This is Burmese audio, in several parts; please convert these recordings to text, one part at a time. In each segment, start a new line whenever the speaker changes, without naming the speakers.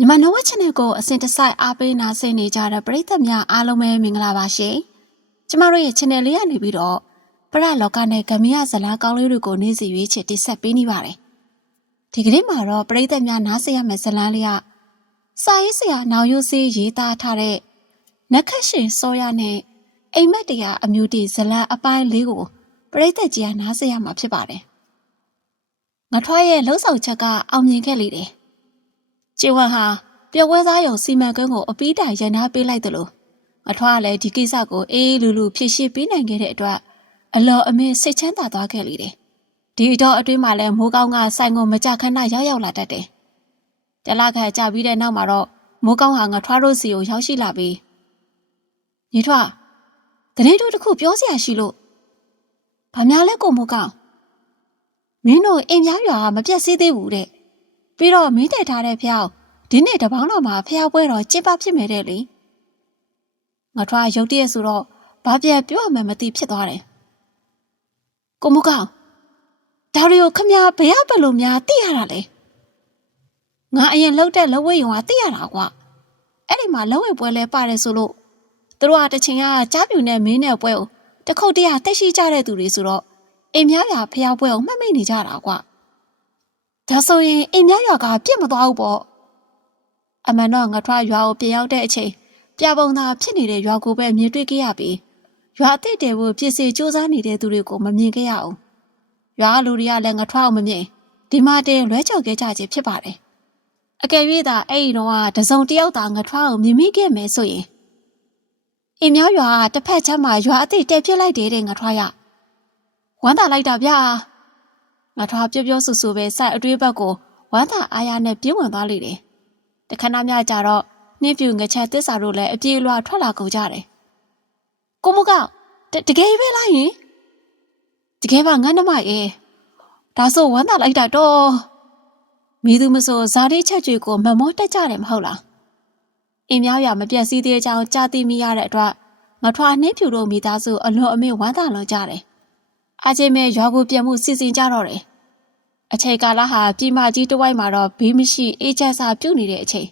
မြန်မာနဝက် channel ကိုအစဉ်တစိုက်အားပေးနာဆင်နေကြတဲ့ပရိသတ်များအားလုံးပဲမင်္ဂလာပါရှင်။ကျမတို့ရဲ့ channel လေးကနေပြီးတော့ပရလောကနဲ့ဂမီယဇလန်းကောင်းလေးတွေကိုနေ့စီရွေးချယ်တင်ဆက်ပေးနေပါတယ်။ဒီကနေ့မှာတော့ပရိသတ်များနားဆင်ရမယ့်ဇလန်းလေးကစာရေးဆရာနောင်ရိုးစေးရေးသားထားတဲ့နက်ခတ်ရှင်စောရနဲ့အိမ်မက်တရားအမျိုးတည်ဇလန်းအပိုင်းလေးကိုပရိသတ်ကြီးကနားဆင်ရမှာဖြစ်ပါတယ်။ငါထွားရဲ့လှုပ်ဆောင်ချက်ကအောင်မြင်ခဲ့လေတယ်။ ကျင်းဝမ်ဟာပျော်ပွဲစားရုံစီမံကိန်းကိုအပီးတိုင်ရန်နာပေးလိုက်တယ်လို့အထွားကလည်းဒီကိစ္စကိုအေးအေးလူလူဖြည့်ရှင်းပေးနိုင်ခဲ့တဲ့အတွက်အလော်အမင်းစိတ်ချမ်းသာသွားခဲ့လေတယ်။ဒီတော့အတွင်းမှာလည်းမိုးကောင်းကဆိုင်ကိုမကြခဏရောက်ရောက်လာတတ်တယ်။တလခါကြာပြီးတဲ့နောက်မှာတော့မိုးကောင်းဟာငါထွားတို့စီကိုရောက်ရှိလာပြီးညီထွားတရင်တို့တစ်ခုပြောစရာရှိလို့ဘာများလဲကိုမိုးကောင်းမင်းတို့အိမ်များရွာကမပြတ်သေးသေးဘူးတဲ့ ပြီးတော့မင်းတက်ထားတဲ့ဖျောက်ဒီနေ့တပေါင်းတော်မှာဖျောက်ပွဲတော်ကျင်းပဖြစ်မယ်တဲ့လေငါထွားရုတ်တရက်ဆိုတော့ဘာပြက်ပြောရမှန်းမသိဖြစ်သွားတယ်ကိုမူကောင်ဒါတွေကိုခမဘယ်ရဘယ်လိုများသိရတာလဲငါအရင်လှုပ်တဲ့လှဝဲယုံကသိရတာကွာအဲ့ဒီမှာလှဝဲပွဲလဲပါတယ်ဆိုလို့သူတို့ကတချင်ကကြားပြူနဲ့မင်းနဲ့ပွဲကိုတခုတ်တရတက်ရှိကြတဲ့သူတွေဆိုတော့အိမ်များပြဖျောက်ပွဲကိုမှတ်မိနေကြတာကွာ ဒါဆိုရင်အိမ်များရွာကပြစ်မသွားဘူးပေါ့အမှန်တော့ငါထွားရွာကိုပြန်ရောက်တဲ့အချိန်ပြပုံသာဖြစ်နေတဲ့ရွာကိုပဲမြင်တွေ့ခဲ့ရပြီးရွာအသိတယ်ကိုပြစ်စီစူးစမ်းနေတဲ့သူတွေကိုမမြင်ခဲ့ရအောင်ရွာလူတွေကလည်းငါထွားအောင်မမြင်ဒီမှာတင်လွဲချော်ခဲ့ကြခြင်းဖြစ်ပါတယ်အကယ်၍သာအဲ့ဒီတော့ကတစုံတစ်ယောက်သာငါထွားအောင်မြင်မိခဲ့မယ်ဆိုရင်အိမ်များရွာကတစ်ဖက်ချမ်းမှာရွာအသိတက်ပြစ်လိုက်တယ်တဲ့ငါထွားရဝမ်းသာလိုက်တာဗျာ ငါထွားပြောပြောဆူဆူပဲစိုက်အတွေးဘက်ကိုဝမ်းသာအားရနဲ့ပြင်းဝင်သွားလိမ့်တယ်။တခဏမြကြတော့နှင်းပြူငချက်သစ္စာတို့လည်းအပြေးလွှာထွက်လာကုန်ကြတယ်။ကိုမကတတကယ်ပဲလားယင်တကယ်ပါငါနှမရဲ့ဒါဆိုဝမ်းသာလိုက်တာတော့မိသူမဆိုဇာတိချက်ကျွေကိုမမောတက်ကြတယ်မဟုတ်လားအင်းများရမပြတ်စည်းသေးကြောင်းကြားသိမိရတဲ့အတွက်ငါထွားနှင်းဖြူတို့မိသားစုအလွန်အမင်းဝမ်းသာလွန်ကြတယ်။အားချင်းမဲ့ရွာကိုပြန်မှုစီစဉ်ကြတော့တယ်။ အချိန်ကာလဟာပြည်မကြီးတစ်ဝိုက်မှာတော့ဘေးမရှိအေးချမ်းစာပြုတ်နေတဲ့အချိန်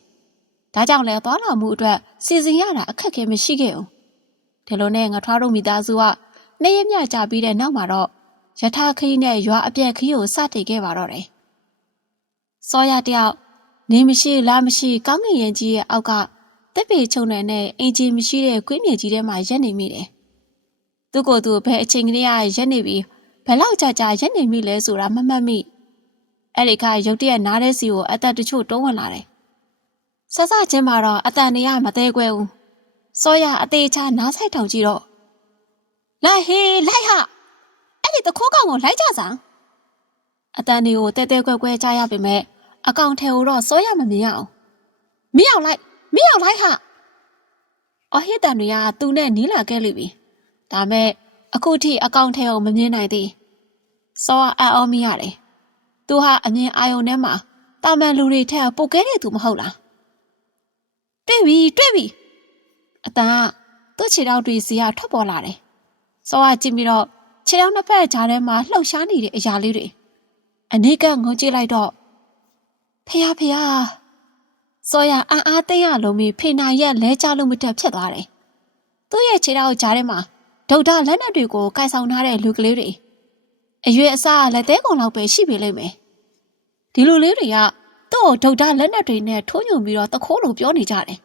ဒါကြောင့်လည်းသွားလာမှုအတွက်စီစဉ်ရတာအခက်အခဲမရှိခဲ့ဘူးဒီလိုနဲ့ငါထွားတို့မိသားစုကနေ့ရက်မြကြပြီးတဲ့နောက်မှာတော့ယထာခရီးနဲ့ရွာအပြက်ခရီးကိုစတင်ခဲ့ပါတော့တယ်စောရတယောက်နေမရှိလားမရှိကောင်းကင်ရင်ကြီးရဲ့အောက်ကတက်ပေချုံနယ်နဲ့အင်ဂျီမရှိတဲ့ကွင်းမြေကြီးထဲမှာရက်နေမိတယ်သူကိုယ်သူဘယ်အချိန်ကလေးကရက်နေပြီးဘယ်လောက်ကြာကြာရက်နေမိလဲဆိုတာမမှတ်မိ အဲ့ဒီခါရုတ်တရက်နားတဲ့စီကိုအသက်တချို့တုံးဝင်လာတယ်။ဆဆချင်းမှာတော့အတန်နေရမသေးခွဲဘူး။စောရအသေးချာနားဆိုင်ထောင်ကြည့်တော့လိုက်ဟေးလိုက်ဟာအဲ့ဒီတခိုးကောင်ကိုလိုက်ကြစမ်းအတန်နေကိုတဲတဲကွဲကွဲကြားရပေမဲ့အကောင်ထဲကိုတော့စောရမမြင်ရအောင်မင်းအောင်လိုက်မင်းအောင်လိုက်ဟာအဟိတန်တွေကသူနဲ့နီးလာခဲ့လိမ့်ပြီ။ဒါမဲ့အခုထိအကောင်ထဲကိုမမြင်နိုင်သေး။စောကအံ့ဩမိရတယ်။ သူဟာအမြင်အာယုံထဲမှာတာမန်လူတွေထက်ပိုကဲတဲ့သူမဟုတ်လားတွေ့ပြီတွေ့ပြီအတန်ကသူ့ခြေထောက်တွေစီကထွက်ပေါ်လာတယ်စောကကြည့်ပြီးတော့ခြေထောက်နှစ်ဖက်ကြားထဲမှာလှုပ်ရှားနေတဲ့အရာလေးတွေအနိကငုံကြည့်လိုက်တော့ဖះဖះစောရအာအားသိမ်းရလုံးပြီးဖေနာရက်လဲကြလို့မတက်ဖြစ်သွားတယ်သူ့ရဲ့ခြေထောက်ကြားထဲမှာဒုတ်တာလက်နက်တွေကိုကိုင်ဆောင်ထားတဲ့လူကလေးတွေ အရွယ်အစားလက်သေးကုန်လောက်ပဲရှိပေလိမ့်မယ်။ဒီလိုလေးတွေကသူ့ကိုဒုတ်တာလက်နက်တွေနဲ့ထိုးညွန်ပြီးတော့တခိုးလိုပြောနေကြတယ်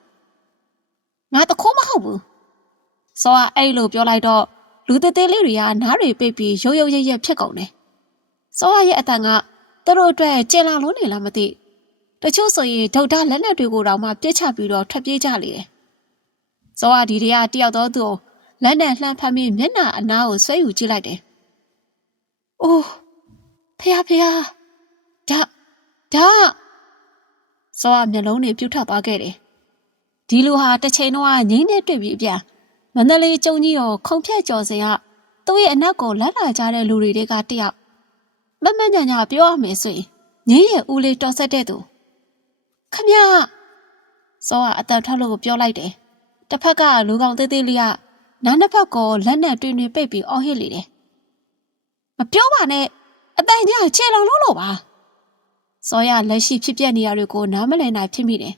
။ငါတခိုးမဟုတ်ဘူး။စောကအဲ့လိုပြောလိုက်တော့လူသေးသေးလေးတွေကနားတွေပိတ်ပြီးရုပ်ရုပ်ရက်ရက်ဖြစ်ကုန်တယ်။စောရဲ့အတန်ကသူတို့အတွက်ကျင်လာလုံးနေလားမသိ။တချို့ဆိုရင်ဒုတ်တာလက်နက်တွေကိုတောင်မှပြစ်ချပြီးတော့ထွက်ပြေးကြလေတယ်။စောကဒီတွေကတယောက်တော့သူ့ကိုလက်နဲ့လှမ်းဖမ်းပြီးမျက်နှာအနားကိုဆွဲယူကြည့်လိုက်တယ်။ အိုးဖះဖះဒါဒါစောကမျက်လုံးတွေပြုတ်ထသွားခဲ့တယ်ဒီလူဟာတစ်ချိန်တော့ငိမ့်နဲ့တွေ့ပြီးအပြန်မန္တလေးကျုံကြီးရောခုံဖြတ်ကျော်စင်ကသူ့ရဲ့အနက်ကိုလက်လာကြတဲ့လူတွေတွေကတယောက်မမညာညာပြောရမယ်ဆိုရင်ငင်းရဲ့ဦးလေးတော်ဆက်တဲ့သူခမရစောကအတန်ထွက်လို့ပြောလိုက်တယ်တစ်ဖက်ကလူကောင်သေးသေးလေးကနားနှစ်ဖက်ကိုလက်နဲ့တွင်တွင်ပိတ်ပြီးအော်ဟစ်လေတယ် မပြောပါနဲ့အတန်ကြီးကိုခြေလောင်လို့လို့ပါစောရလက်ရှိဖြစ်ပျက်နေရတွေကိုနားမလည်နိုင်ဖြစ်မိတယ်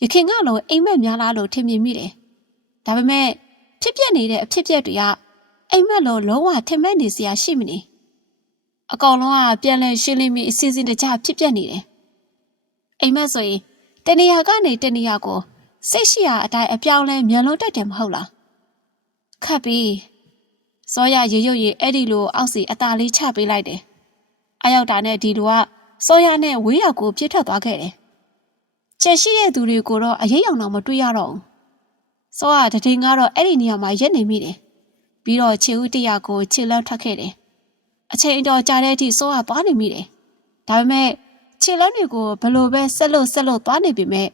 ရခင်ကလိုအိမ်မက်များလားလို့ထင်မြင်မိတယ်ဒါပေမဲ့ဖြစ်ပျက်နေတဲ့အဖြစ်ပျက်တွေကအိမ်မက်လိုလုံးဝထင်မဲ့နေစရာရှိမနေအကောင်လုံးကပြန်လဲရှင်းလင်းပြီးအစီအစဉ်တကျဖြစ်ပျက်နေတယ်အိမ်မက်ဆိုရင်တနေရာကနေတနေရာကိုစိတ်ရှိရာအတိုင်းအပြောင်းလဲမြန်လုံးတက်တယ်မဟုတ်လားခတ်ပြီး စောရရေရုပ်ရေအဲ့ဒီလိုအောက်စီအသာလေးချပေးလိုက်တယ်အရောက်တာနဲ့ဒီလူကစောရနဲ့ဝေးရောက်ကိုပြစ်ထွက်သွားခဲ့တယ်ကျန်ရှိတဲ့သူတွေကိုတော့အရေးအောင်တော့မတွေ့ရတော့ဘူးစောရတတိန်ကတော့အဲ့ဒီနေရာမှာရက်နေမိတယ်ပြီးတော့ခြေဦးတရကိုခြေလန်းထွက်ခဲ့တယ်အချိန်အတော်ကြာတဲ့အထိစောရသွားနေမိတယ်ဒါပေမဲ့ခြေလန်းတွေကိုဘယ်လိုပဲဆက်လို့ဆက်လို့သွားနေပြီမဲ့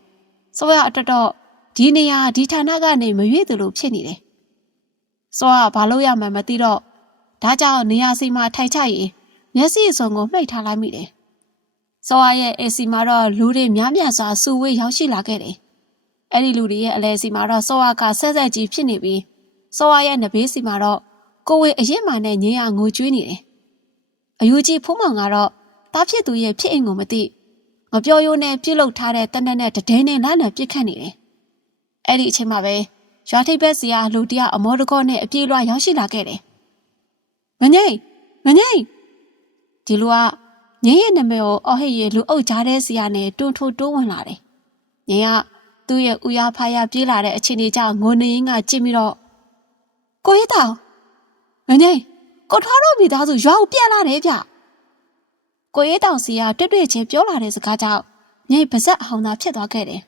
စောရအတတော်ဒီနေရာဒီဌာနကနေမရွေ့သလိုဖြစ်နေတယ် စောရဘာလို့ရမှန်းမသိတော့ဒါကြောင့်နေရာစီမှာထိုင်ချရင်မျက်စိအစုံကိုမှိတ်ထားလိုက်မိတယ်စောရရဲ့အေစီမှာတော့လူတွေများများစွာစုဝေးရောက်ရှိလာခဲ့တယ်အဲ့ဒီလူတွေရဲ့အလဲစီမှာတော့စောရကဆက်ဆက်ကြီးဖြစ်နေပြီးစောရရဲ့နဘေးစီမှာတော့ကိုဝေအရင်မှနဲ့ငင်းရငိုကြွေးနေတယ်အယူကြီးဖုံးမောင်ကတော့တားဖြစ်သူရဲ့ဖြစ်အိမ်ကိုမသိမပြောရိုးနဲ့ပြုတ်လုထားတဲ့တနက်နဲ့တဒင်းနဲ့လာနဲ့ပြစ်ခတ်နေတယ်။အဲ့ဒီအချိန်မှာပဲ ရွာထိပ်ဘက်စီကလူတယောက်အမောတကောနဲ့အပြေးလွှာရောက်ရှိလာခဲ့တယ်။မငိမ့်မငိမ့်ဒီလူကငင်းရဲ့နာမည်ကိုအော်ဟစ်ရလူအုပ်ကြားတဲ့စီကနေတွန်းထိုးတိုးဝင်လာတယ်။ငင်းကသူ့ရဲ့ဥရဖာရပြေးလာတဲ့အချိန်ကြီးကြောင့်ငိုနေရင်းကကြည့်ပြီးတော့ကိုရတောင်မငိမ့်ကိုထွားတော့မိသားစုရွာကိုပြန်လာတယ်ဗျ။ကိုရဲတောင်စီကတွေ့တွေ့ချင်းပြောလာတဲ့စကားကြောင့်ညိပါဇက်အောင်သာဖြစ်သွားခဲ့တယ်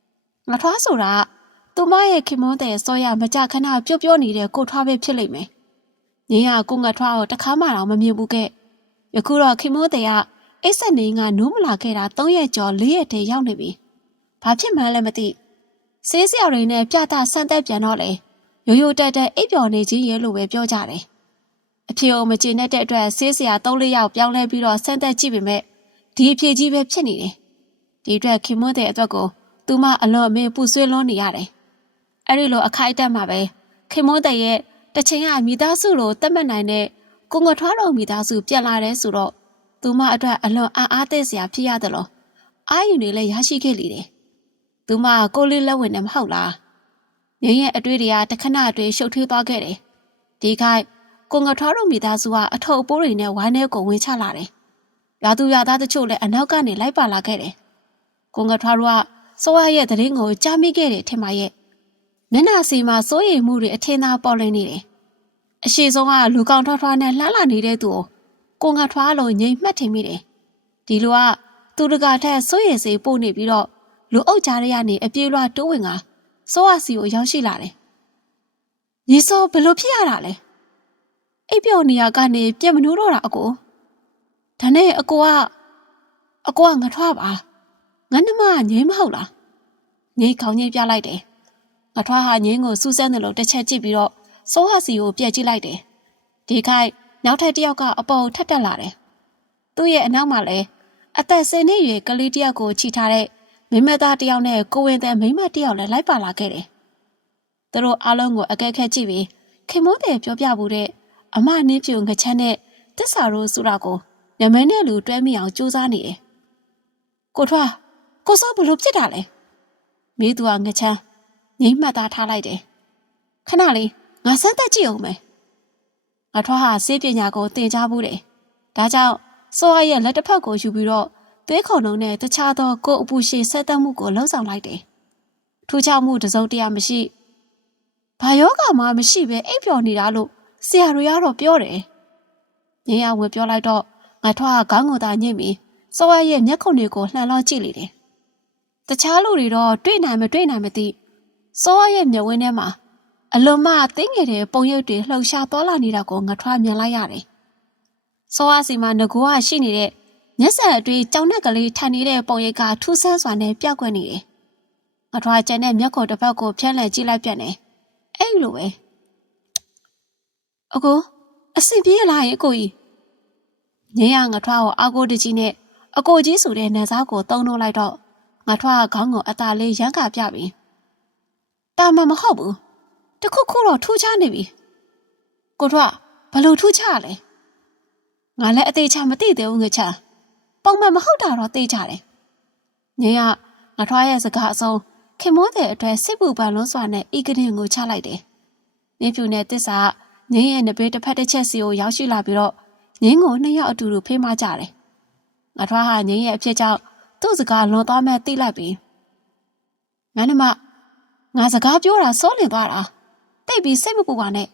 ။ငါထွားဆိုတာက သူမရဲ့ခင်မွန်းတဲ့စောရမကြခဏပြုတ်ပြောနေတဲ့ကိုထွားပဲဖြစ်လိမ့်မယ်။ညင်ကကိုငါထွားကိုတခါမှတော့မမြင်ဘူးခဲ့။ယခုတော့ခင်မွန်းတဲ့ကအိတ်ဆက်နေကနိုးမလာခဲ့တာ၃ရက်ကျော်၄ရက်တည်းရောက်နေပြီ။ဘာဖြစ်မှန်းလည်းမသိ။ဆေးစရာတွေနဲ့ပြတာဆန်းသက်ပြန်တော့လေရိုးရိုးတက်တက်အိပ်ပျော်နေခြင်းရဲ့လို့ပဲပြောကြတယ်။အဖေကိုမကျေနပ်တဲ့အတွက်ဆေးစရာ၃-၄ယောက်ပြောင်းလဲပြီးတော့ဆန်းသက်ကြည့်ပေမဲ့ဒီအဖေကြီးပဲဖြစ်နေတယ်။ဒီအတွက်ခင်မွန်းတဲ့အတွက်ကိုသူမအလွန်အမင်းပူဆွေးလွန်းနေရတယ်။ အဲ့ဒီလိုအခိုက်အတန့်မှာပဲခင်မွန်းတဲ့ရဲ့တချင်ကမိသားစုလိုတတ်မှတ်နိုင်တဲ့ကိုငထွားတော်မိသားစုပြန်လာတဲ့ဆိုတော့သူမအတွက်အလွန်အံ့အားသင့်စရာဖြစ်ရတယ်လို့အာယူနေလဲရရှိခဲ့လေတယ်။သူမကိုလေးလက်ဝင်နေမဟုတ်လား။ငင်းရဲ့အတွေ့တွေကတခဏအတွင်းရှုပ်ထွေးသွားခဲ့တယ်။ဒီခိုက်ကိုငထွားတော်မိသားစုကအထုပ်အပိုးတွေနဲ့ဝိုင်းထဲကိုဝင်ချလာတယ်။ရာသူရသားတချို့လည်းအနောက်ကနေလိုက်ပါလာခဲ့တယ်။ကိုငထွားတို့ကစိုးရရဲ့တရင်ကိုကြားမိခဲ့တယ်ထင်ပါရဲ့။ မျက်နှာစီမှာစိုးရိမ်မှုတွေအထင်သာပေါ်လွင်နေတယ်။အရှိဆုံးကလူကောင်ထွားထွားနဲ့လှလှနေတဲ့သူကိုကိုငထွားလိုငြိမ်မှတ်ထင်မိတယ်။ဒီလူကသူတကာထက်စိုးရိမ်စေပို့နေပြီးတော့လူအုပ်ကြားရကနေအပြေးလွှားတိုးဝင်ကစိုးရစီကိုရောက်ရှိလာတယ်။ညီစောဘလို့ဖြစ်ရတာလဲ။အိပ်ပျော်နေရကနေပြက်မနှိုးတော့တာအကို။ဒါနဲ့အကိုကအကိုကငထွားပါ။ငါနှမကငိမ့်မဟုတ်လား။ငိမ့်ခေါင်းငိမ့်ပြလိုက်တယ်။ ငထွားဟာငိမ့်ကိုစူးစမ်းတယ်လို့တစ်ချက်ကြည့်ပြီးတော့စိုးရစီကိုပြက်ကြည့်လိုက်တယ်။ဒီခိုက်နောက်ထပ်တစ်ယောက်ကအပေါ်ထက်တက်လာတယ်။သူ့ရဲ့အနောက်မှာလည်းအသက်ဆယ်နှစ်ရွယ်ကလေးတစ်ယောက်ကိုခြိထားတဲ့မိမသားတစ်ယောက်နဲ့ကိုဝင်တဲ့မိမတစ်ယောက်လည်းလိုက်ပါလာခဲ့တယ်။သူတို့အားလုံးကိုအကဲခက်ကြည့်ပြီးခင်မိုးတဲ့ပြောပြမှုတဲ့အမနှင်းပြူငချမ်းနဲ့တစ္ဆာတို့ဆိုတာကိုနမနဲ့လူတွဲမိအောင်စူးစမ်းနေတယ်။ကိုထွားကိုစောဘလို့ဖြစ်တာလဲ။မေးသူကငချမ်း ငိမ့်မှတ်သားထားလိုက်တယ်။ခဏလေးငါစမ်းသက်ကြည့်အောင်မယ်။ငါထွားဟာစေးပညာကိုသင်ကြားမှုတယ်။ဒါကြောင့်စောရရဲ့လက်တစ်ဖက်ကိုယူပြီးတော့သွေးခုံလုံးနဲ့တခြားသောကိုယ်အပူရှင်ဆက်သက်မှုကိုလှုံ့ဆော်လိုက်တယ်။ထူးခြားမှုတစ်စုံတရာမရှိ။ဘာယောဂမှမရှိပဲအိပ်ပျော်နေတာလို့ဆရာတွေကတော့ပြောတယ်။ညင်ရဝင်ပြောလိုက်တော့ငါထွားကခေါင်းကိုသာညှိပြီးစောရရဲ့မျက်ခုံတွေကိုလှန်လောကြည့်လေတယ်။တခြားလူတွေတော့တွေ့နိုင်မတွေ့နိုင်မသိ စောရရဲ့မျက်ဝန်းထဲမှာအလွန်မှသိငယ်တဲ့ပုံရိပ်တွေလှုပ်ရှားသွားလာနေတာကိုငါထွားမြင်လိုက်ရတယ်။စောရစီမှာငကိုကရှိနေတဲ့မျက်စံအတွေ့ကြောင်နဲ့ကလေးထိုင်နေတဲ့ပုံရိပ်ကထူးဆန်းစွာနဲ့ပြောက်ကွက်နေတယ်။ငါထွားကျန်တဲ့မျက်ခုံတစ်ဖက်ကိုဖြန်းလှန်ကြည့်လိုက်ပြန်တယ်။အဲ့လိုပဲ။အကိုအဆင်ပြေလားရဲ့အကိုကြီး။ငင်းရငါထွားကိုအာကိုတကြီးနဲ့အကိုကြီးဆိုတဲ့နန်းစားကိုတုံးလို့လိုက်တော့ငါထွားကခေါင်းကိုအသာလေးရမ်းကာပြပြီး။ တာမန်မဟုတ်ဘူး။တခုခုတော့ထူးခြားနေပြီ။ကိုထွားဘလို့ထူးခြားလဲ။ငါလည်းအသေးချာမသိသေးဘူးငါချာ။ပုံမှန်မဟုတ်တာတော့သိကြတယ်။ညင်ကငါထွားရဲ့စကားအစုံခင်မိုးတဲ့အတွက်စစ်ပူပန်လုံးစွာနဲ့ဤကရင်ကိုချလိုက်တယ်။နေဖြူနဲ့တစ္ဆာငင်းရဲ့နဘေးတစ်ဖက်တစ်ချက်စီကိုရောက်ရှိလာပြီးတော့ငင်းကိုနှစ်ယောက်အတူတူဖေးမကြတယ်။ငါထွားဟာငင်းရဲ့အဖြစ်ကြောင့်သူ့စကားလွန်သွားမဲ့သိလိုက်ပြီးငါနမ ငါစကားပြောတာစိုးလင်သွားတာတိတ်ပြီးစိတ်မပူပါနဲ့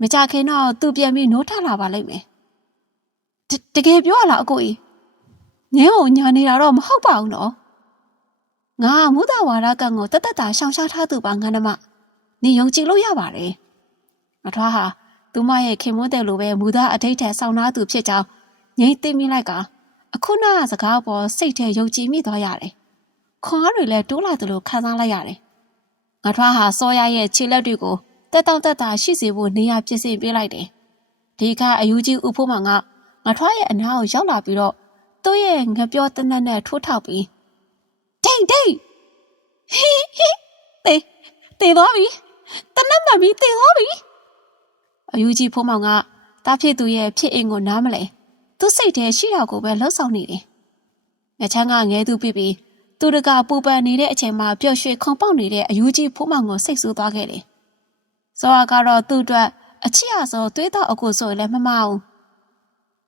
မကြခင်တော့သူပြန်ပြီးနိုးထလာပါလိမ့်မယ်တကယ်ပြောရလားအကိုကြီးငင်းကိုညာနေတာတော့မဟုတ်ပါဘူးနော်ငါမုဒဝါဒကံကိုတသက်တာရှောင်ရှားထားသူပါငါနမနေယုံကြည်လို့ရပါတယ်မထွားဟာသူမရဲ့ခင်မွန်းတဲ့လိုပဲမူသားအထိတ်ထက်ဆောင်းသားသူဖြစ်ကြောင်းငိမ့်သိမိလိုက်ကအခုနကစကားပေါ်စိတ်ထဲယုံကြည်မိသွားရတယ်ခွန်အားတွေလည်းတိုးလာသလိုခံစားလိုက်ရတယ် ငါထွားဟာစောရရဲ့ခြေလက်တွေကိုတက်တောင့်တက်တာရှိစေဖို့နေရာပြင်ဆင်ပေးလိုက်တယ်ဒီကအယူကြီးဥဖို့မှငါငါထွားရဲ့အနားကိုရောက်လာပြီးတော့သူ့ရဲ့ငပြောတနက်နဲ့ထိုးထောက်ပြီးဒိတ်ဒိတ်ဟီဟီတေတေသွားပြီတနက်မှပြီးတေသွားပြီအယူကြီးဖိုးမောင်ကတားဖြစ်သူရဲ့ဖြစ်အင်ကိုနားမလဲသူစိတ်ထဲရှိတာကိုပဲလှုပ်ဆောင်နေတယ်ငချမ်းကငဲသူပြပြီး သူတကပူပန်နေတဲ့အချိန်မှာပျော်ရွှင်ခုန်ပေါက်နေတဲ့အယူကြီးဖိုးမောင်ကိုစိတ်ဆိုးသွားခဲ့တယ်ဇော်ကတော့သူ့အတွက်အချစ်အစောသွေးတော့အကိုဆိုလည်းမမအောင်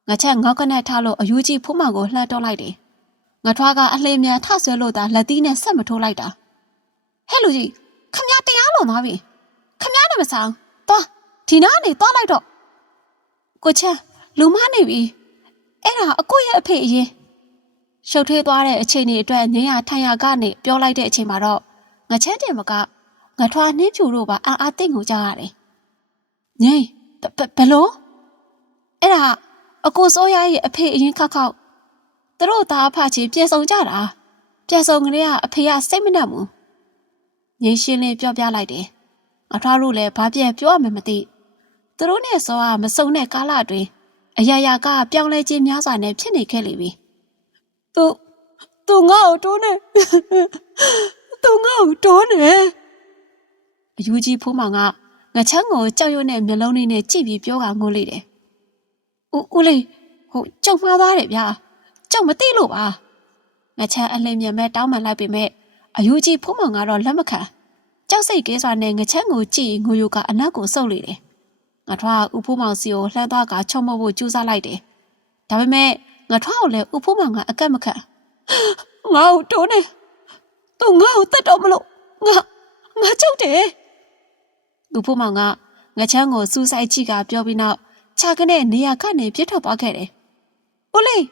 ငါချက်ငေါက်ကနဲ့ထားလို့အယူကြီးဖိုးမောင်ကိုလှမ်းတော့လိုက်တယ်ငါထွားကအလှေမြန်ထဆွဲလို့သာလက်သီးနဲ့ဆက်မထိုးလိုက်တာဟဲ့လူကြီးခမရတရားလွန်သွားပြီခမရနဲ့မဆောင်သွားဒီနားနေသွားလိုက်တော့ကိုချမ်းလူမနေပြီအဲ့ဒါအကိုရဲ့အဖေအရင် ရှုပ်ထွေးသွားတဲ့အချိန်တွေအတွက်ငင်းရထိုင်ရကနေပြောလိုက်တဲ့အချိန်မှာတော့ငချမ်းတင်မကငထွားနှင်းဖြူတို့ပါအာအာသိမ့်ကိုကြားရတယ်ငိမ့်ဘယ်လိုအဲ့ဒါအကိုစိုးရရဲ့အဖေအရင်ခောက်ခောက်သူတို့သားအဖချင်းပြေဆုံးကြတာပြေဆုံးကလေးကအဖေကစိတ်မနှက်ဘူးငင်းရှင်းလင်းပြောပြလိုက်တယ်ငထွားတို့လည်းဘာပြန်ပြောရမှမသိသူတို့နဲ့စောကမစုံတဲ့ကာလအတွင်းအရာရာကပြောင်းလဲခြင်းများစွာနဲ့ဖြစ်နေခဲ့လိမ့်မယ် သူသူငါ့ကိုတိုးနေသူငါ့ကိုတိုးနေအယူကြီးဖိုးမောင်ကငချမ်းကိုကြောက်ရွံ့တဲ့မျက်လုံးလေးနဲ့ကြည့်ပြီးပြောကငိုလိုက်တယ်ဦးဦးလေးဟိုကြုံမှားသွားတယ်ဗျာကြောက်မသိလို့ပါငချမ်းအလင်းမြန်မဲ့တောင်းပန်လိုက်ပေမဲ့အယူကြီးဖိုးမောင်ကတော့လက်မခံကြောက်စိတ်ကဲစွာနဲ့ငချမ်းကိုကြည့်ငိုယိုကအနက်ကိုစုပ်လိုက်တယ်ငါထွားဦးဖိုးမောင်စီကိုလှမ်းသွားကချုံမဖို့ကြိုးစားလိုက်တယ်ဒါပေမဲ့ ငါထွားကိုလည်းဦးဖိုးမောင်ကအကက်မခတ်ငါ့ကိုတိုးနေသူငါ့ကိုတတ်တော့မလို့ငါငါချုပ်တယ်ဦးဖိုးမောင်ကငချမ်းကိုစူးစိုက်ကြည့်ကပြောပြီးနောက်ခြာကနေနေရာကနေပြစ်ထွက်သွားခဲ့တယ်ဦးလေး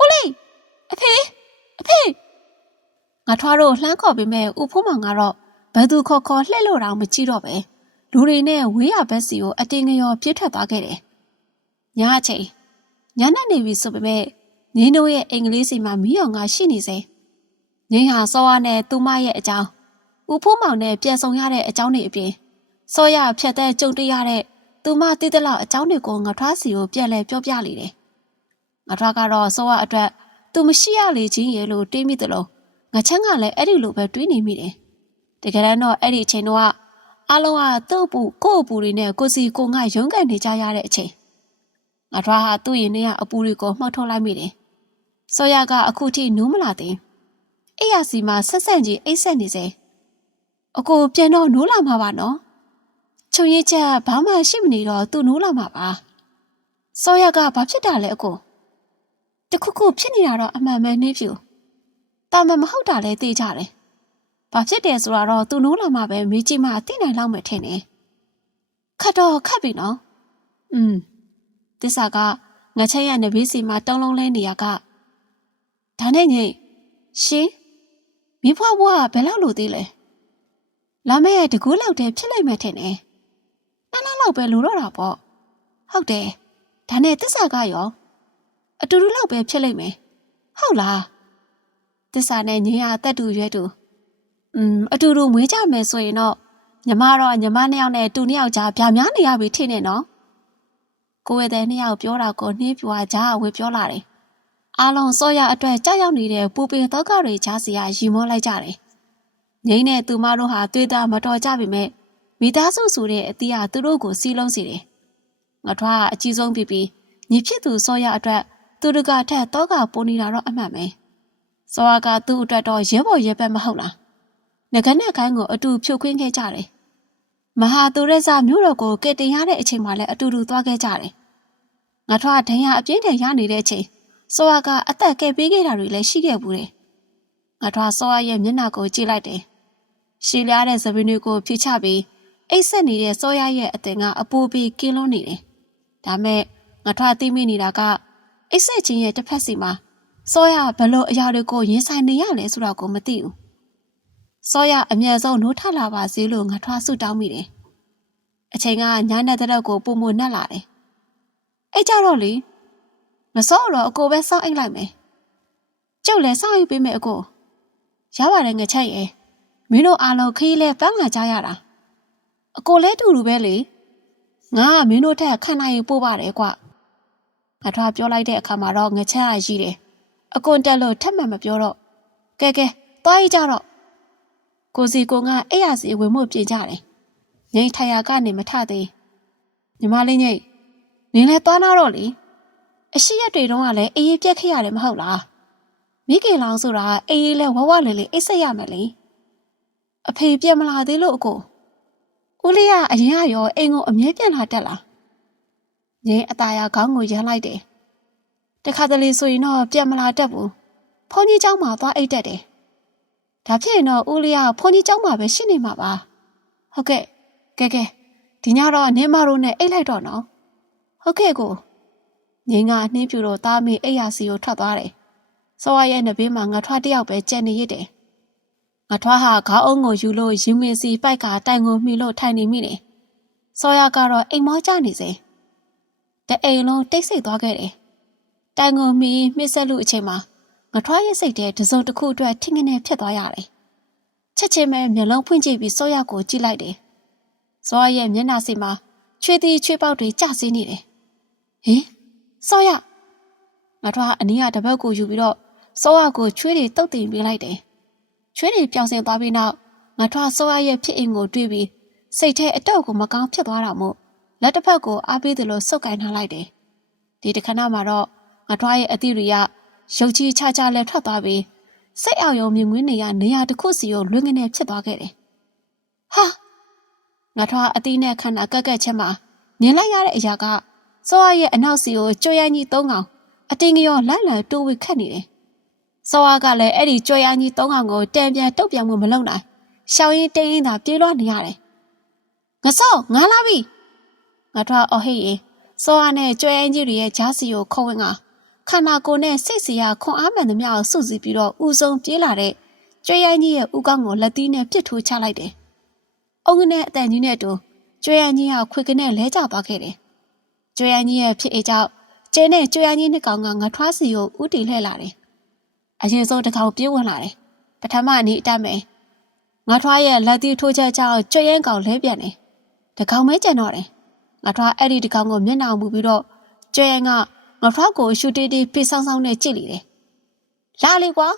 ဦးလေးအဖေအဖေငါထွားတော့လှမ်းခေါ်ပေးမဲ့ဦးဖိုးမောင်ကတော့ဘယ်သူခေါ်ခေါ်လှည့်လို့တော့မကြည့်တော့ပဲလူတွေနဲ့ဝေးရဘက်စီကိုအတင်းငရောပြစ်ထွက်သွားခဲ့တယ်ညအချိန် ညနေနေပြီဆိုပေမဲ့ငင်းတို့ရဲ့အင်္ဂလိပ်စီမှာမီးအောင်ကရှိနေစေငင်းဟာစောဝါနဲ့သူမရဲ့အကြောင်းဦးဖိုးမောင်နဲ့ပြန်ဆောင်ရတဲ့အကြောင်းတွေအပြင်စောရဖြတ်တဲ့ကြုံတွေ့ရတဲ့သူမတည်တဲ့လောက်အကြောင်းတွေကိုငါထွားစီကိုပြန်လဲပြောပြလေတယ်ငါထွားကတော့စောရအတွက်သူမရှိရလေချင်းရေလို့တွေးမိတယ်လို့ငါချမ်းကလည်းအဲ့ဒီလိုပဲတွေးနေမိတယ်တကယ်တော့အဲ့ဒီအချိန်တော့အလုံးကသူ့အပူကို့အပူတွေနဲ့ကိုစီကိုငါရုန်းကန်နေကြရတဲ့အချိန် ငါထွားဟာသူ့ရင်ထဲကအပူတွေကိုမှောက်ထုတ်လိုက်မိတယ်။စောရကအခုထိနူးမလာသေး။အိယာစီမှာဆက်ဆက်ကြီးအိတ်ဆက်နေစေ။အကိုပြန်တော့နိုးလာမှာပါနော်။ချုံရချက်ဘာမှရှိမနေတော့သူ့နိုးလာမှာပါ။စောရကဘာဖြစ်တာလဲအကို။တခုခုဖြစ်နေတာတော့အမှန်မှန်နှင်းဖြူ။တာမန်မဟုတ်တာလဲသိကြတယ်။ဘာဖြစ်တယ်ဆိုတာတော့သူ့နိုးလာမှာပဲမေးကြည့်မှသိနိုင်လောက်မယ်ထင်တယ်။ခတ်တော့ခတ်ပြီနော်။อืม တစ္ဆာကငချက်ရနဘေးစီမှာတုံးလုံးလဲနေရကဒါနဲ့ညိရှင်မိဖွားဘွားဘယ်လောက်လို့သေးလဲလာမယ့်တကူးလောက်တည်းဖြစ်လိုက်မယ်ထင်တယ်နှစ်လလောက်ပဲလိုတော့တာပေါ့ဟုတ်တယ်ဒါနဲ့တစ္ဆာကရောအတူတူလောက်ပဲဖြစ်လိုက်မယ်ဟုတ်လားတစ္ဆာနဲ့ညင်ရတက်တူရွဲတူอืมအတူတူမွေးကြမယ်ဆိုရင်တော့ညီမတော့ညီမနှစ်ယောက်နဲ့တူနှစ်ယောက်ကြားဗျာများနေရပြီထင်နေနော် ကိုဝဲတဲ့နှစ်ယောက်ပြောတာကိုနှင်းပြွာကြားအဝေပြောလာတယ်။အားလုံးစောရအတွက်ကြောက်ရောက်နေတဲ့ပူပင်တော့ကတွေကြားစီရရီမောလိုက်ကြတယ်။ငိမ့်နဲ့သူမတို့ဟာတွေ့တာမတော်ကြပေမဲ့မိသားစုဆိုတဲ့အတီးဟာသူတို့ကိုစီးလုံးစေတယ်။ငါထွားအကြီးဆုံးပြီးပြီးညီဖြစ်သူစောရအတွက်သူတို့ကထက်တော့ကပိုနေတာတော့အမှန်ပဲ။စောရကသူ့အတွက်တော့ရဲဘော်ရဲဘက်မဟုတ်လားငကနဲ့ကိုင်းကိုအတူဖြုတ်ခွင်းခဲ့ကြတယ် မဟာသူရဲဇာမြို့တော်ကိုကယ်တင်ရတဲ့အချိန်မှလည်းအတူတူသွားခဲ့ကြတယ်ငါထွားဒဏ်ရာအပြင်းထန်ရနေတဲ့အချိန်စောရကအသက်ကယ်ပေးခဲ့တာတွေလည်းရှိခဲ့ဘူးတယ်ငါထွားစောရရဲ့မျက်နှာကိုကြည့်လိုက်တယ်ရှည်လျားတဲ့သပင်းတွေကိုဖြိချပြီးအိတ်ဆက်နေတဲ့စောရရဲ့အသင်ကအပူပြီးကင်းလွန်းနေတယ်ဒါမဲ့ငါထွားသိမိနေတာကအိတ်ဆက်ချင်းရဲ့တစ်ဖက်စီမှာစောရဘလို့အရာတွေကိုရင်ဆိုင်နေရလဲဆိုတာကိုမသိဘူး စောရအမြန်ဆုံးနိုးထလာပါစေလို့ငါထွားဆုတောင်းမိတယ်အချိန်ကညာနဲ့တဲ့တော့ကိုပုံမနှက်လာတယ်အဲ့ကြတော့လေမစောတော့အကိုပဲစောင့်အိတ်လိုက်မယ်ကျုပ်လည်းစောင့်အိတ်ပေးမယ်အကိုရပါတယ်ငချက်ရဲ့မင်းတို့အားလုံးခရီးလဲပန်းလာကြရတာအကိုလဲတူတူပဲလေငါကမင်းတို့ထက်ခံနိုင်ရင်ပို့ပါတယ်ကွငါထွားပြောလိုက်တဲ့အခါမှာတော့ငချက်ကရှိတယ်အကွန်တက်လို့ထက်မှန်မပြောတော့ကဲကဲသွားရကြတော့ ကိုစီကိုငါအဲ့ရစီဝင်မှုပြင်ကြတယ်ငိတ်ထိုင်ရကနေမထသေးညီမလေးညိတ်နင်းလဲသွားနာတော့လေအရှိရက်တွေတုန်းကလည်းအေးအေးပြက်ခရတယ်မဟုတ်လားမိကေလောင်ဆိုတာအေးအေးလဲဝဝလေးလေးအိတ်ဆက်ရမယ်လေအဖေပြက်မလာသေးလို့အကိုဦးလေးကအရင်ကရောအိမ်ကိုအမြဲပြန်လာတက်လားငင်းအตาရခေါင်းကိုရမ်းလိုက်တယ်တခါတလေဆိုရင်တော့ပြန်မလာတတ်ဘူးဖုန်းကြီးเจ้าမှာသွားအိတ်တက်တယ် ဒါဖြစ်ရင်တော့ဦးလေးကဖုန်ကြီးကျောင်းမှာပဲရှိနေမှာပါဟုတ်ကဲ့ကဲကဲဒီညတော့နင်းမတို့နဲ့အိတ်လိုက်တော့နော်ဟုတ်ကဲ့ကိုငင်းကနှင်းပြူတော့တားမေအိတ်ရစီကိုထွက်သွားတယ်စောဝါရဲ့နဘေးမှာငါထွားတယောက်ပဲကြံနေရစ်တယ်ငါထွားဟာခေါင်းအုံကိုယူလို့ရင်မင်းစီပိုက်ကတိုင်ကိုမှီလို့ထိုင်နေမိတယ်စောရကတော့အိမ်မောကျနေစေတအိမ်လုံးတိတ်ဆိတ်သွားခဲ့တယ်တိုင်ကိုမှီမြစ်ဆက်လူအချိန်မှာ ငထွားရဲ့စိတ်ထဲတစုံတစ်ခုအတွက်ထင်ငနေဖြစ်သွားရတယ်။ချက်ချင်းပဲမျက်လုံးဖွင့်ကြည့်ပြီးစောရကိုကြည့်လိုက်တယ်။စောရရဲ့မျက်နှာစီမှာချွေးသည်ချွေးပေါက်တွေကျဆင်းနေတယ်။ဟင်စောရငထွားအနီးကတပတ်ကိုယူပြီးတော့စောရကိုချွေးတွေတုတ်တင်ပေးလိုက်တယ်။ချွေးတွေပြောင်းစင်သွားပြီးနောက်ငထွားစောရရဲ့ဖြစ်အင်ကိုတွေးပြီးစိတ်ထဲအတော့ကိုမကောင်းဖြစ်သွားတာမို့လက်တစ်ဖက်ကိုအားပေးသလိုစုပ်ကင်ထားလိုက်တယ်။ဒီတစ်ခဏမှာတော့ငါထွားရဲ့အတိရိယ ရုပ်ကြီးချချလဲထွက်သွားပြီးစိတ်အောင်ယုံမြင်ငွေးနေရနေရာတစ်ခုစီကိုလွင်ငနေဖြစ်သွားခဲ့တယ်။ဟာငါထွားအတိနဲ့ခန္ဓာကက်ကက်ချက်မှာမြင်လိုက်ရတဲ့အရာကစောရရဲ့အနောက်စီကိုကြွရကြီးသုံးကောင်အတင်းကြောလန့်လန့်တိုးဝှခတ်နေတယ်။စောရကလည်းအဲ့ဒီကြွရကြီးသုံးကောင်ကိုတံပြန်တုတ်ပြန်မှုမလုပ်နိုင်။ရှောင်းရင်တင်းရင်သာပြေးလွှားနေရတယ်။ငစောငါလာပြီ။ငါထွားအော်ဟိရင်စောရနဲ့ကြွရကြီးတွေရဲ့ဂျားစီကိုခေါ်ဝင်က ခန္ဓာကိုယ်နဲ့စိတ်စီရခွန်အားမှန်သမျှကိုစုစည်းပြီးတော့ဦးဆုံးပြေးလာတဲ့ကျွေးရိုင်းကြီးရဲ့ဦးကောင်းကိုလက်သီးနဲ့ပြစ်ထိုးချလိုက်တယ်။အုံငနဲ့အတန်ကြီးနဲ့တူကျွေးရိုင်းကြီးကခွေကနေလဲကျသွားခဲ့တယ်။ကျွေးရိုင်းကြီးရဲ့ဖြစ်အေးကြောင့်ကျဲနဲ့ကျွေးရိုင်းကြီးနှစ်ကောင်ကငါထွားစီကိုဥတီလှည့်လာတယ်။အရင်ဆုံးတစ်ကောင်ပြေးဝင်လာတယ်။ပထမအနည်းအတမယ်ငါထွားရဲ့လက်သီးထိုးချက်ကြောင့်ကျွေးရိုင်းကောင်လဲပြန်တယ်။တကောင်မဲကျန်တော့တယ်။ငါထွားအဲ့ဒီတကောင်ကိုမျက်နှာမူပြီးတော့ကျွေးရိုင်းက ငါထွားကိုရှူတေးတေးဖေးဆောင်ဆောင်နဲ့ကြည့်လိတယ်။လာလေကွာ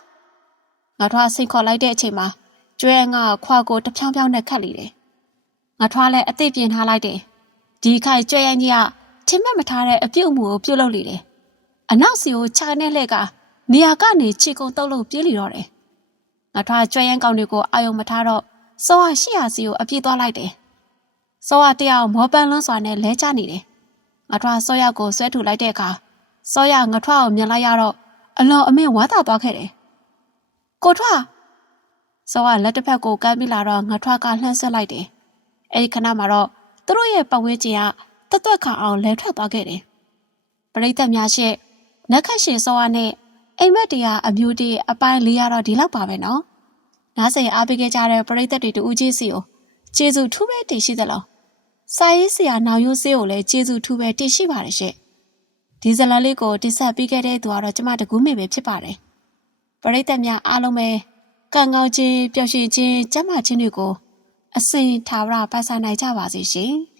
ငါထွားစိတ်ခေါ်လိုက်တဲ့အချိန်မှာကျွဲငါခွာကိုတဖြောင်းဖြောင်းနဲ့ခတ်လိတယ်။ငါထွားလည်းအသိပြင်ထားလိုက်တယ်။ဒီခိုင်ကျွဲရန်ကြီးကထင်မှတ်မထားတဲ့အပြုတ်မှုကိုပြုတ်လုပ်လိတယ်။အနောက်စီကိုခြာနဲ့လှဲ့ကနေရာကနေခြေကုံတုပ်လို့ပြေးလိတော့တယ်။ငါထွားကျွဲရန်ကောင်တွေကိုအာယုံမထားတော့စောဟာရှိရာစီကိုအပြေးသွားလိုက်တယ်။စောဟာတယောက်မောပန်းလွန်းစွာနဲ့လဲချနေတယ်။ငါထွားစောရကိုဆွဲထုတ်လိုက်တဲ့အခါ စောရငထွားကိုမြင်လိုက်ရတော့အလော်အမင်းဝါသာသွားခဲ့တယ်။ကိုထွားစောကလက်တစ်ဖက်ကိုကမ်းပြီးလာတော့ငထွားကလှမ်းဆက်လိုက်တယ်။အဲဒီခဏမှာတော့သူတို့ရဲ့ပတ်ဝန်းကျင်ကတသွက်ခါအောင်လဲထွက်သွားခဲ့တယ်။ပရိသတ်များရှေ့နက်ခတ်ရှင်စောကနဲ့အိမ်မက်တရားအမျိုးတည်းအပိုင်းလေးရတော့ဒီလောက်ပါပဲနော်။နားဆင်အားပေးခဲ့ကြတဲ့ပရိသတ်တွေတူးကြီးစီကိုကျေးဇူးထူးပဲတင်ရှိသလား။စာရေးဆရာနောင်ရိုးစေးကိုလည်းကျေးဇူးထူးပဲတင်ရှိပါတယ်ရှင့်။ ဒီဇလန်လေးကိုတင်ဆက်ပေးခဲ့တဲ့သူကတော့ကျမတကူးမေပဲဖြစ်ပါတယ်။ပရိသတ်များအားလုံးပဲကံကောင်းခြင်းပျော်ရွှင်ခြင်းကျမ်းမာခြင်းတွေကိုအစဉ်ထာဝရပတ်ဆိုင်နိုင်ကြပါစေရှင်။